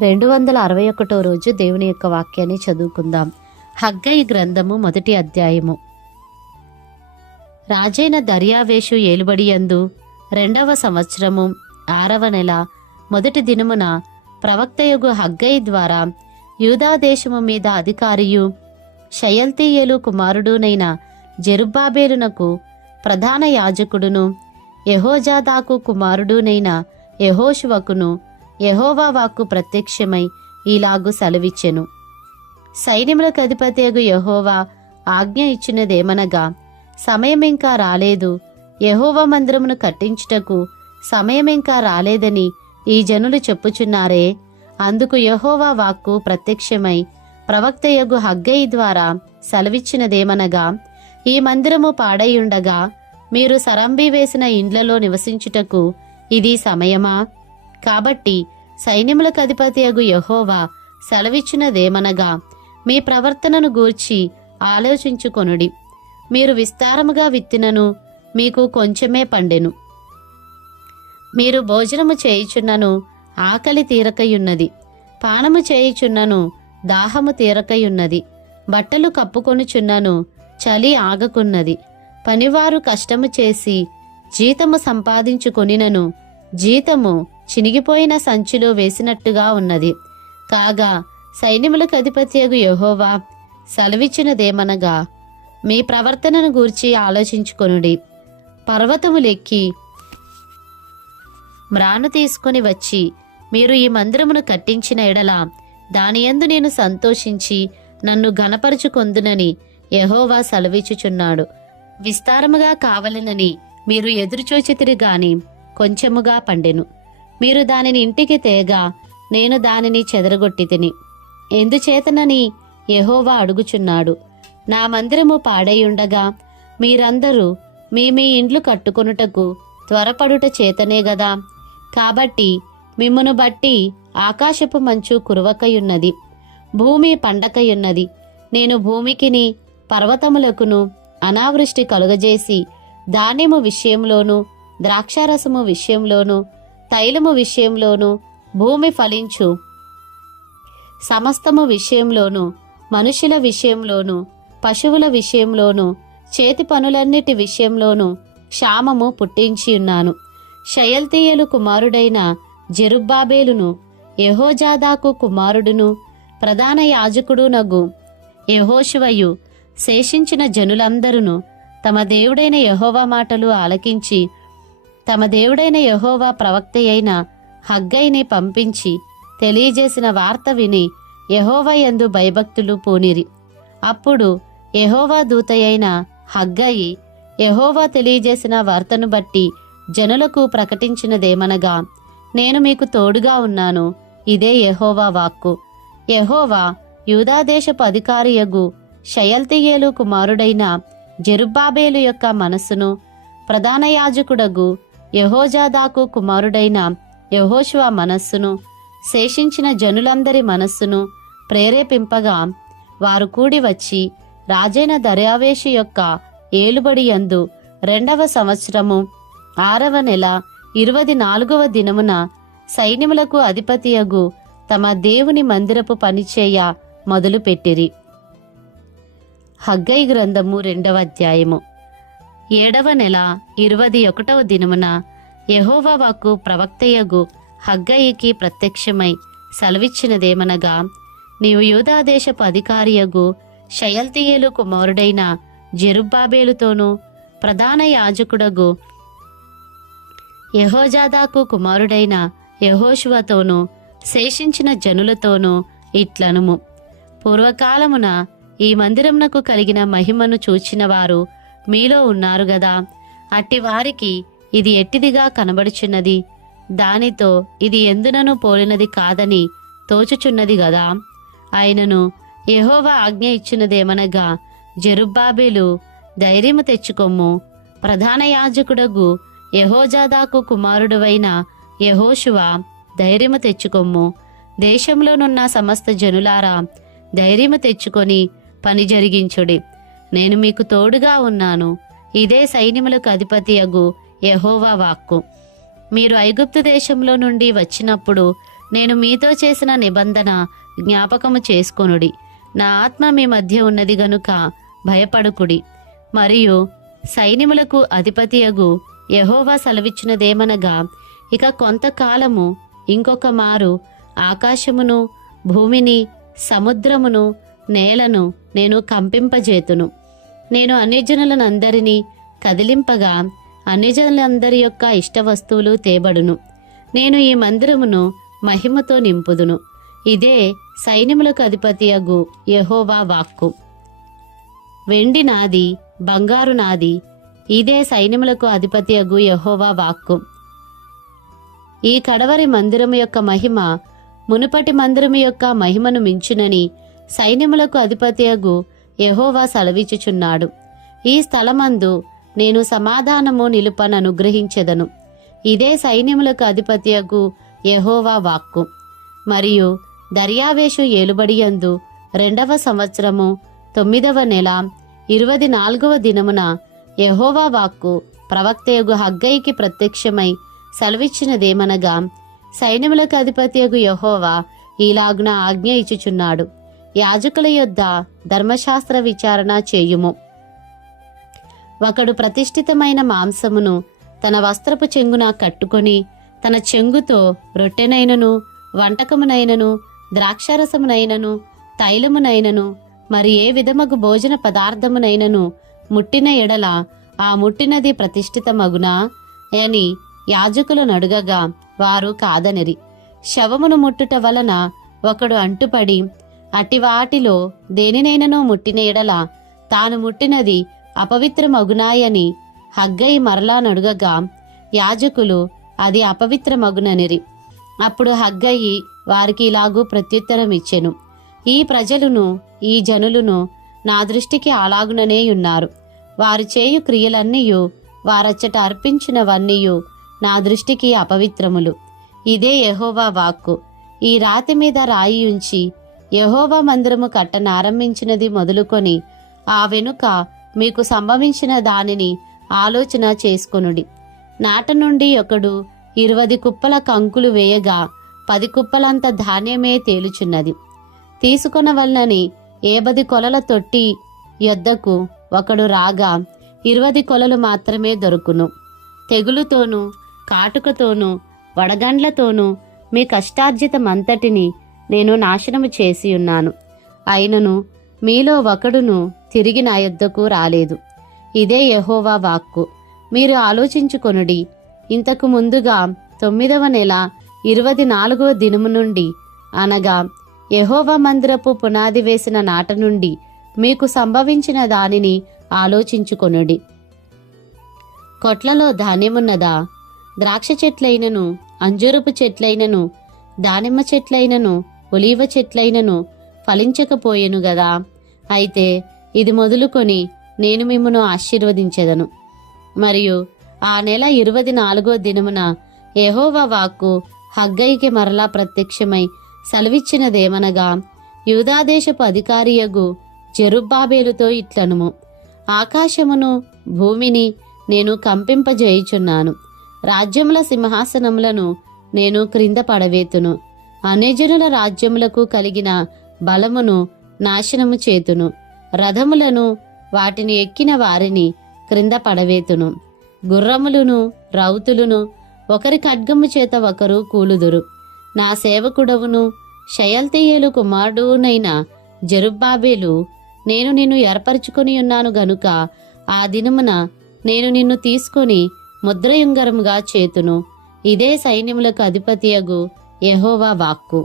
261 రోజు దేవుని యొక్క వాక్యాన్ని చదువుకుందాం. హగ్గయి గ్రంథము 1వ అధ్యాయము. రాజైన దర్యావేషు ఏలుబడియందు 2వ సంవత్సరము 6వ నెల 1వ దినమున ప్రవక్తయగు హగ్గయి ద్వారా యూదాదేశము మీద అధికారియు షయల్తీయేలు కుమారుడునైన జెరుబ్బాబేలునకు ప్రధాన యాజకుడును యెహోజాదాకు కుమారుడునైన యెహోషువకును యెహోవా వాక్కు ప్రత్యక్షమై ఈలాగు సెలవిచ్చెను. సైన్యములకు అధిపతియగు యెహోవా ఆజ్ఞ ఇచ్చినదేమనగా, సమయమింకా రాలేదు, యెహోవా మందిరమును కట్టించుటకు సమయమింకా రాలేదని ఈ జనులు చెప్పుచున్నారే. అందుకు యెహోవా వాక్కు ప్రత్యక్షమై ప్రవక్తయగు హగ్గయి ద్వారా సెలవిచ్చినదేమనగా, ఈ మందిరము పాడైయుండగా మీరు సరంబి వేసిన ఇండ్లలో నివసించుటకు ఇది సమయమా? కాబట్టి సైన్యములకు అధిపతియగు యెహోవా సెలవిచ్చినదేమనగా, మీ ప్రవర్తనను గూర్చి ఆలోచించుకొనుడి. మీరు విస్తారముగా విత్తినను మీకు కొంచెమే పండెను. మీరు భోజనము చేయుచున్నను ఆకలి తీరకయున్నది, పానము చేయుచున్నను దాహము తీరకయున్నది, బట్టలు కప్పుకొనుచున్నను చలి ఆగకున్నది. పనివారు కష్టము చేసి జీతము సంపాదించుకొనినను జీతము చినిగిపోయిన సంచిలో వేసినట్టుగా ఉన్నది. కాగా సైన్యములకు అధిపతియగు యెహోవా సెలవిచ్చినదేమనగా, మీ ప్రవర్తనను గూర్చి ఆలోచించుకొనుడి. పర్వతములెక్కి మ్రాను తీసుకొని వచ్చి మీరు ఈ మందిరమును కట్టించిన ఎడల దానియందు నేను సంతోషించి నన్ను ఘనపరుచుకొందునని యెహోవా సెలవిచ్చుచున్నాడు. విస్తారముగా కావలెనని మీరు ఎదురుచూచితిరి గాని కొంచెముగా పండెను. మీరు దానిని ఇంటికి తేగా నేను దానిని చెదరగొట్టితిని. ఎందుచేతనని యెహోవా అడుగుచున్నాడు. నా మందిరము పాడైయుండగా మీరందరూ మీ మీ ఇండ్లు కట్టుకొనుటకు త్వరపడుట చేతనే గదా. కాబట్టి మిమ్మును బట్టి ఆకాశపు మంచు కురవకయున్నది, భూమి పండకయున్నది. నేను భూమికిని పర్వతములకును అనావృష్టి కలుగజేసి ధాన్యము విషయంలోను ద్రాక్షారసము విషయంలోను తైలము విషయంలోను భూమి ఫలించు సమస్తము విషయంలోను మనుషుల విషయంలోను పశువుల విషయంలోను చేతి పనులన్నిటి విషయంలోను క్షామము పుట్టించి ఉన్నాను. షయల్తీయేలు కుమారుడైన జెరుబ్బాబేలును యెహోజాదాకు కుమారుడును ప్రధాన యాజకుడునగు యెహోషువయు శేషించిన జనులందరూ తమ దేవుడైన యెహోవా మాటలు ఆలకించి తమ దేవుడైన యెహోవా ప్రవక్తయైన హగ్గయిని పంపించి తెలియజేసిన వార్త విని యెహోవా యందు భయభక్తులు పూనిరి. అప్పుడు యెహోవా దూతయైన హగ్గయి యెహోవా తెలియజేసిన వార్తను బట్టి జనులకు ప్రకటించినదేమనగా, నేను మీకు తోడుగా ఉన్నాను, ఇదే యెహోవా వాక్కు. యెహోవా యూదాదేశపు అధికారియగు షయల్తీయేలు కుమారుడైన జెరుబ్బాబేలు యొక్క మనస్సును ప్రధాన యాజకుడగు యెహోజాదాకు కుమారుడైన యెహోషువ మనస్సును శేషించిన జనులందరి మనస్సును ప్రేరేపింపగా వారు కూడి వచ్చి రాజైన దర్యావేషు యొక్క ఏలుబడి యందు 2వ సంవత్సరము 6వ నెల 24వ దినమున సైన్యములకు అధిపతియగు తమ దేవుని మందిరపు పనిచేయ మొదలుపెట్టిరి. హగ్గయి గ్రంథము 2వ అధ్యాయము. 7వ నెల 21వ దినమున యెహోవా వాక్కు ప్రవక్తయగు హగ్గయికి ప్రత్యక్షమై సెలవిచ్చినదేమనగా, నీవు యూదాదేశపు అధికారియగు షయల్తీయేలు కుమారుడైన జెరుబ్బాబేలుతోనూ ప్రధాన యాజకుడగు యెహోజాదాకు కుమారుడైన యెహోషువతోనూ శేషించిన జనులతోనూ ఇట్లనుము. పూర్వకాలమున ఈ మందిరమునకు కలిగిన మహిమను చూచిన వారు మీలో ఉన్నారు గదా. అట్టి వారికి ఇది ఎట్టిదిగా కనబడుచున్నది, దానితో ఇది ఎందునను పోలినది కాదని తోచుచున్నది గదా. ఆయనను యెహోవా ఆజ్ఞ ఇచ్చినదేమనగా, జెరుబ్బాబేలు ధైర్యము తెచ్చుకొమ్ము, ప్రధాన యాజకుడగు యెహోజాదాకు కుమారుడువైన యెహోషువ ధైర్యము తెచ్చుకొమ్ము. దేశంలోనున్న సమస్త జనులారా ధైర్యము తెచ్చుకొని పని జరిగించుడి. నేను మీకు తోడుగా ఉన్నాను, ఇదే సైన్యములకు అధిపతియగు యెహోవా వాక్కు. మీరు ఐగుప్తు దేశంలో నుండి వచ్చినప్పుడు నేను మీతో చేసిన నిబంధన జ్ఞాపకము చేసుకొనుడి. నా ఆత్మ మీ మధ్య ఉన్నది గనుక భయపడుకుడి. మరియు సైన్యములకు అధిపతియగు యెహోవా సెలవిచ్చినదేమనగా, ఇక కొంతకాలము ఇంకొక మారు ఆకాశమును, భూమిని, సముద్రమును, నేలను నేను కంపింపజేతును. నేను అన్యజనులనందరినీ కదిలింపగా అన్యజనులందరి యొక్క ఇష్ట వస్తువులు తేబడును. నేను ఈ మందిరమును మహిమతో నింపుదును. ఇదే సైన్యములకు అధిపతియగు యెహోవా వాక్కు. వెండి నాది, బంగారు నాది. ఇదే సైన్యములకు అధిపతియగు యెహోవా వాక్కు. ఈ కడవరి మందిరము యొక్క మహిమ మునుపటి మందిరము యొక్క మహిమను మించునని సైన్యములకు అధిపతియగు యెహోవా సెలవిచ్చుచున్నాడు. ఈ స్థలమందు నేను సమాధానము నిలుపననుగ్రహించెదను. ఇదే సైన్యములకు అధిపతియగు యెహోవా వాక్కు. మరియు దర్యావేషు ఏలుబడియందు 2వ సంవత్సరము 9వ నెల 24వ దినమున యెహోవా వాక్కు ప్రవక్తయగు హగ్గయికి ప్రత్యక్షమై సెలవిచ్చినదేమనగా, సైన్యములకు అధిపతియగు యెహోవా ఈలాగున ఆజ్ఞ ఇచ్చుచున్నాడు. యాజకుల యొద్ద ధర్మశాస్త్ర విచారణ చేయుము. ఒకడు ప్రతిష్ఠితమైన మాంసమును తన వస్త్రపు చెంగున కట్టుకొని తన చెంగుతో రొట్టెనైనను, వంటకమునైనను, ద్రాక్షారసమునైనను, తైలమునైనను, మరి ఏ విధమగు భోజన పదార్థమునైనను ముట్టిన ఎడల ఆ ముట్టినది ప్రతిష్ఠితమగునా అని యాజకులు నడుగగా వారు కాదనిరి. శవమును ముట్టుట వలన ఒకడు అంటుపడి అట్టి వాటిలో దేనినైనను ముట్టిన ఎడల తాను ముట్టినది అపవిత్రమగునాయని హగ్గయి మరలా నడుగగా యాజకులు అది అపవిత్రమగుననిరి. అప్పుడు హగ్గయి వారికి ఇలాగూ ప్రత్యుత్తరం ఇచ్చెను, ఈ ప్రజలును ఈ జనులును నా దృష్టికి అలాగుననే ఉన్నారు. వారు చేయు క్రియలన్నీయు వారచ్చట అర్పించినవన్నీయు నా దృష్టికి అపవిత్రములు. ఇదే యెహోవా వాక్కు. ఈ రాతి మీద రాయి ఉంచి యెహోవా మందిరము కట్టనారంభించినది మొదలుకొని ఆ వెనుక మీకు సంభవించిన దానిని ఆలోచన చేసుకొనుడి. నాట నుండి ఒకడు 20 కుప్పల కంకులు వేయగా 10 కుప్పలంత ధాన్యమే తేలుచున్నది. తీసుకొనవలనని 80 కొలల తొట్టి యొద్దకు ఒకడు రాగా 20 కొలలు మాత్రమే దొరుకును. తెగులుతోనూ కాటుకతోనూ వడగండ్లతోనూ మీ కష్టార్జితమంతటిని నేను నాశనము చేసి ఉన్నాను. అయినను మీలో ఒకడును తిరిగి నా యొద్దకు రాలేదు. ఇదే యెహోవా వాక్కు. మీరు ఆలోచించుకొనుడి. ఇంతకు ముందుగా 9వ నెల 24వ దినము నుండి, అనగా యెహోవా మందిరపు పునాది వేసిన నాట నుండి మీకు సంభవించిన దానిని ఆలోచించుకొనుడి. కొట్లలో ధాన్యమున్నదా? ద్రాక్ష చెట్లైనను, అంజూరపు చెట్లైనను, దానిమ్మ చెట్లైనను, ఒలీవ చెట్లైనను ఫలించకపోయెను గదా. అయితే ఇది మొదలుకొని నేను మిమ్మును ఆశీర్వదించెదను. మరియు ఆ నెల 24వ దినమున యెహోవా వాక్కు హగ్గయికి మరలా ప్రత్యక్షమై సెలవిచ్చినదేమనగా, యూదాదేశపు అధికారియగు జెరుబ్బాబేలుతో ఇట్లనుము, ఆకాశమును భూమిని నేను కంపింపజేయుచున్నాను. రాజ్యముల సింహాసనములను నేను క్రింద పడవేతును. అన్యజనుల రాజ్యములకు కలిగిన బలమును నాశనము చేతును. రథములను వాటిని ఎక్కిన వారిని క్రింద పడవేతును. గుర్రములును రౌతులును ఒకరి ఖడ్గము చేత ఒకరు కూలుదురు. నా సేవకుడవును షయల్తీయేలు కుమారుడునైన జెరుబ్బాబేలు, నేను నిన్ను ఏర్పరచుకొని ఉన్నాను గనుక ఆ దినమున నేను నిన్ను తీసుకొని ముద్రయుంగరముగా చేతును. ఇదే సైన్యములకు అధిపతియగు యెహోవా వాక్కు.